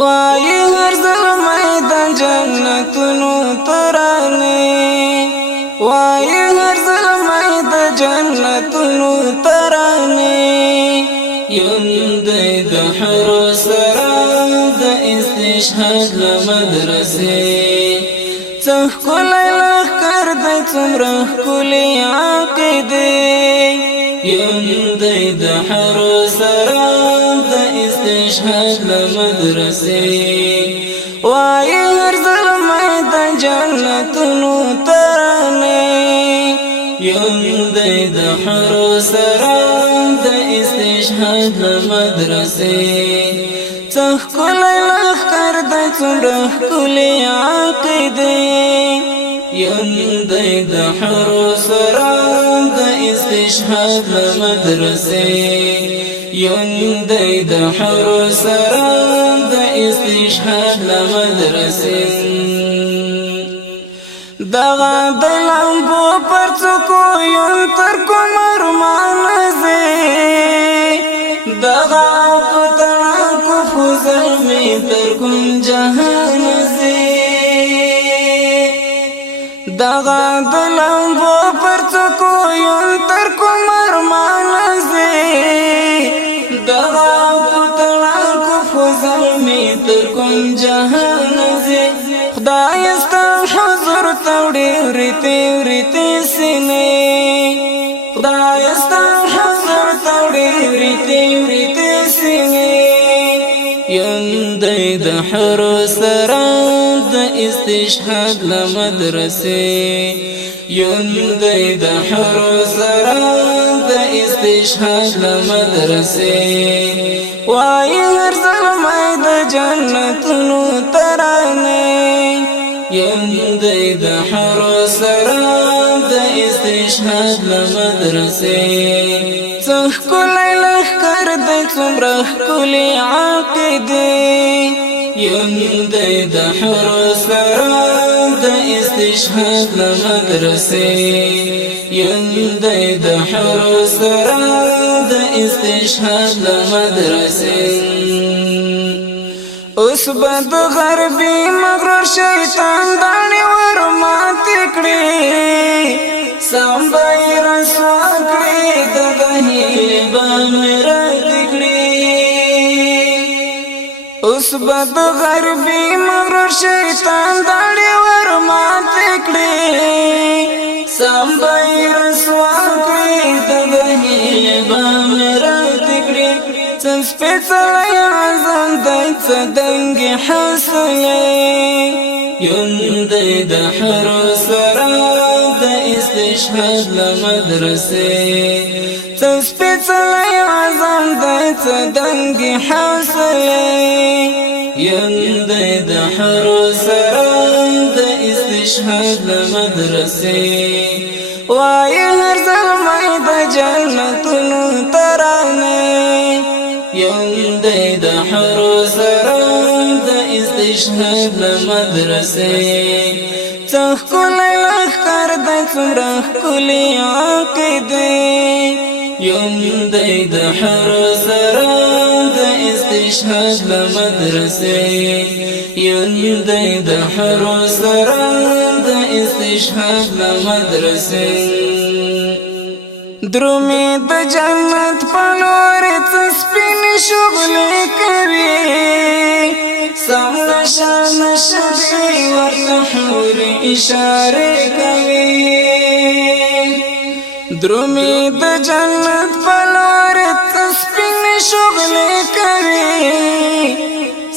وای هر زلمی د جنتونو ترانه وای هر زلمی د جنتونو ترانه یم د حر سره د استشهاد لمدرسه څخ کولای لخر د څومره کلی عقیده یم د حر سره د استشهاد لمدرسه وای هر زلمی د جنتونو ترانه یم د حر سره د استشهاد لمدرسه څخ کولای لخر د څومره کلی عقیده یم د حر سره د استشهاد لمدرسه یم د حر سره د استشهاد لمدرسه دغه د لمبو پر څوکو یم تر کومر مانځي دغه پتړه کو فوزل می تر کوم جهان زی دغه د لمبو پر څوکو یم تر کومر مانځي دغه پتړه کو فوزل می تر کوم جهان زی خدای ستاسو حضور توړي ورته ورته سینې خدای ستاسو حضور توړي ورته ورته سینې یم د حر سره د استشهاد لمدرسه یم د حر سره د استشهاد لمدرسه وای هر زلمی د جنتونو ترانه یم د حر سره د استشهاد لمدرسه څخ کولای لخر د څومره کلی عقیده یم د حر سره د استشهاد لمدرسه یم د حر سره د استشهاد لمدرسه اوس بد غربي مغرور شیطان دانی ورمات کړي سمبای رسوا کړي د دهیل بامر کړي اوس بد غربي مغرور شیطان دانی ورمات کړي سمبای رسوا کړي د دهیل بامر کړي سپېڅلی اعظم دی څه دنګې حوصلې یم د حر سره د استشهاد لمدرسه څه سپېڅلی اعظم دی څه دنګې حوصلې یم د حر سره د استشهاد لمدرسه وای هر زلمی د جنتونو ترانه یم د حر سره د استشهاد لمدرسه څخ کولای لخر د څومره کلی عقیده یم د حر سره د استشهاد لمدرسه یم د حر سره د استشهاد لمدرسه درومي د جنت په لور څه سپین شغلې کوي سم نشان شدي ورته حور اشاره کوي درومي د جنت په لور څه سپین شغلې کوي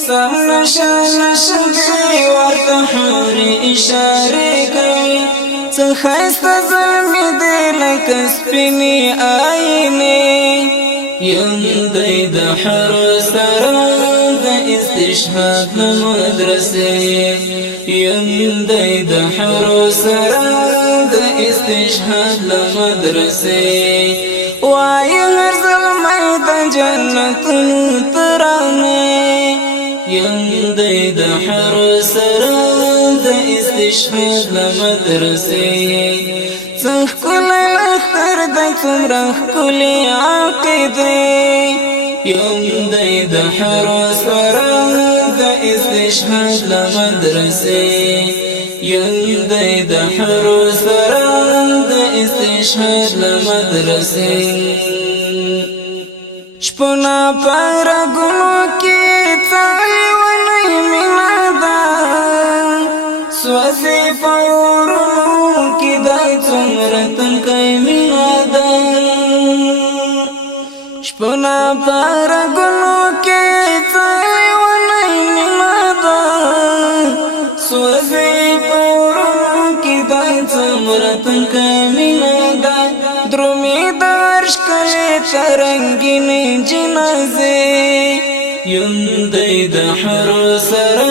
سم نشان شدي ورته حور اشاره کوي څه خسته زلمي دی لکه سپینې آینې یم د حر سره د استشهاد لمدرسه یم د حر سره د استشهاد لمدرسه وای هر زلمی د جنتونو ترانه یم د حر سره د استشهاد لمدرسه څخ کولای لخر د څومره کلی عقیده یم د حر سره د استشهاد لمدرسې یندې د حرو سره د استشهاد لمدرسې شپنا پر ګلو کې څالي ونی مینا دا سوځي پورونو کې د څومره تنکای مینا دا شپنا پر ګلو کې څالي ونی مینا دا سوځي پورونو کې د څومره تنکای مینا دا درومي درش کله ترنګین جنازه یندې د حرو سره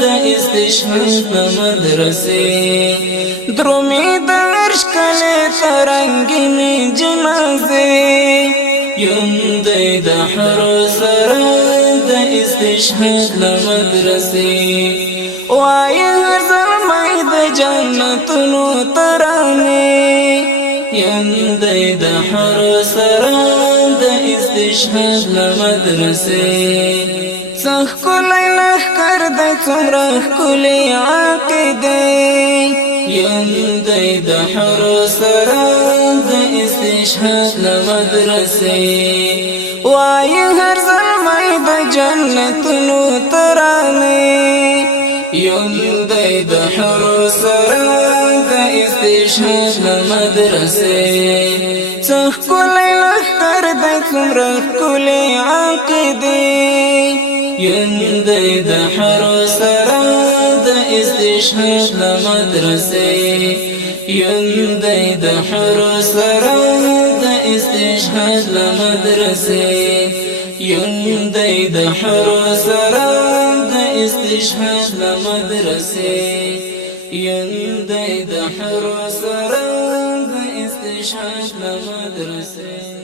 د استشهاد مدرسې درومي درش کله ترنګین جنازه یندې د حرو سره د استشهاد مدرسې وای هر زلمې د جنتونو ترانه یندې د حرو سره د استشهاد لمدرسې څخ کولای لخر د څومره کولې عقیده یندې د حرو سره د استشهاد لمدرسې وای هر زلمې د جنتونو ترانه یندې د حرو سره د استشهاد لمدرسې څخ کولای لخر د څومره کولې عقیده یندې د حرو سره د استشهاد لمدرسې یندې د حرو سره د استشهاد لمدرسې یندې د حرو سره د استشهاد لمدرسې یندې د حرو سره د استشهاد لمدرسې